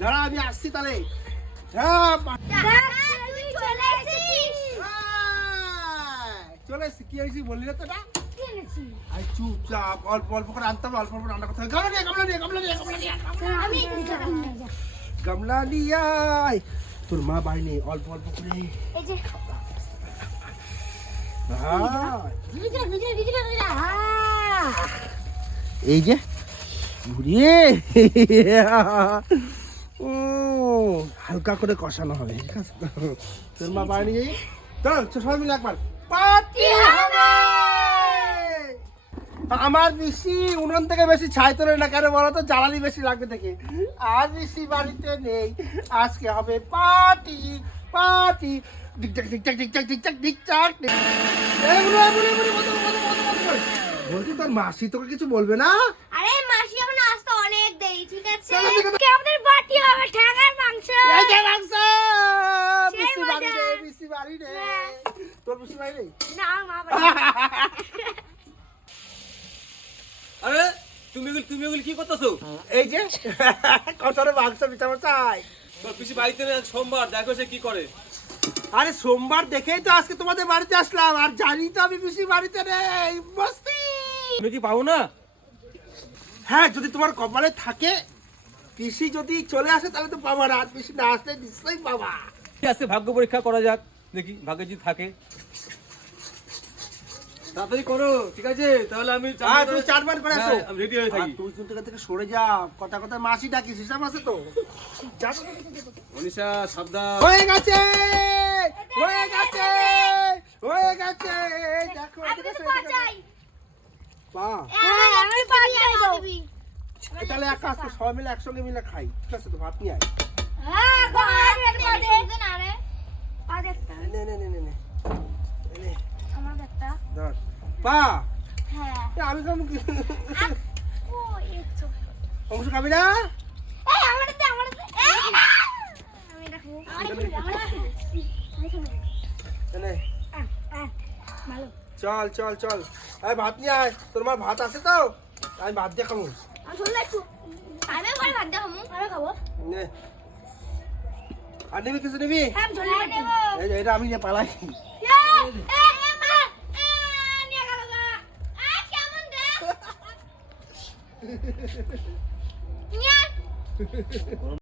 দাঁড়া আমি আসছি তাহলে। হ্যাঁ, হ্যাঁ, চলে এসছি। কি হয়েছি বললি না তো? আই চুপচাপ, অল্প অল্প করে আনতাম অল্প অল্প করতে গামলা নিয়ে নিয়ে, গামলা নিয়ে, গামলা গামলা নিয়ে তোর মা বাড়ি নেই, অল্প অল্প করে। হ্যাঁ। এই যে, ঘুরিয়ে। ও, হালকা করে কষানো হবে, ঠিক আছে? তোর মা বাড়ি চল সবাই মিলে একবার। হবে! আমার বেশি উনুন থেকে বেশি ছাই তোলে না কেন বলো তো? জ্বালানি বেশি লাগবে থেকে আর বেশি বাড়িতে নেই। আজকে হবে পার্টি কর। বলছি তোর মাসি তোকে কিছু বলবে না? আরে মাসি এখন আসতে অনেক দেরি ঠিক আছে? আমাদের বাটি হবে? ঠ্যাঙার মাংস। মাংস! বাড়ি রে মিষ্টি বাড়ি রে। হ্যাঁ। তোর মিষ্টি বাড়ি নেই? না মা আরে তুমি তুমি কি করতেছো? এই যে কতটা মাংস পিঠা চাই। তোর পিসি বাড়িতে নেই, সোমবার দেখো সে কি করে। আরে সোমবার দেখেই তো আজকে তোমাদের বাড়িতে আসলাম আর জানি তো আমি পিসি বাড়িতে নেই বস্তি তুমি কি পাবো না? হ্যাঁ যদি তোমার কপালে থাকে পিসি যদি চলে আসে তাহলে তো পাবা না আর পিসি না আসলে নিশ্চয়ই পাবা। আজকে ভাগ্য পরীক্ষা করা যাক দেখি ভাগ্যে যদি থাকে। তাড়াতাড়ি করো ঠিক আছে? তাহলে আমি হ্যাঁ তুমি চারবার করে আসো। হ্যাঁ, আমি রেডি হয়ে আর থাকি। তুই কিন্তু থেকে সরে যা কথা কথা মাসি ডাকিস হিসাব আছে তো। মনীষা সাবধান। হয়ে গেছে! হয়ে গেছে! হয়ে গেছে! দেখো আমি তো পা হ্যাঁ আমি পা চাইব তাহলে এক কাজ কর, সবাই মিলে একসঙ্গে মিলে খাই। ঠিক আছে তো ভাত নিয়ে আয়। হ্যাঁ গো আমি পা দে না রে। পা দে নে নে নে নে নে এই নে, আমার একটা ধর পা? হ্যাঁ। এ, আমি একটু অংশ খাবি না? চল চল চল। আয় ভাত নিয়ে আয়। তোর মা ভাত আছে তো? আমি ভাত দিয়ে খাব। আর নিবি কিছু নিবি? হ্যাঁ এটা আমি নিয়ে পালাই। Ні.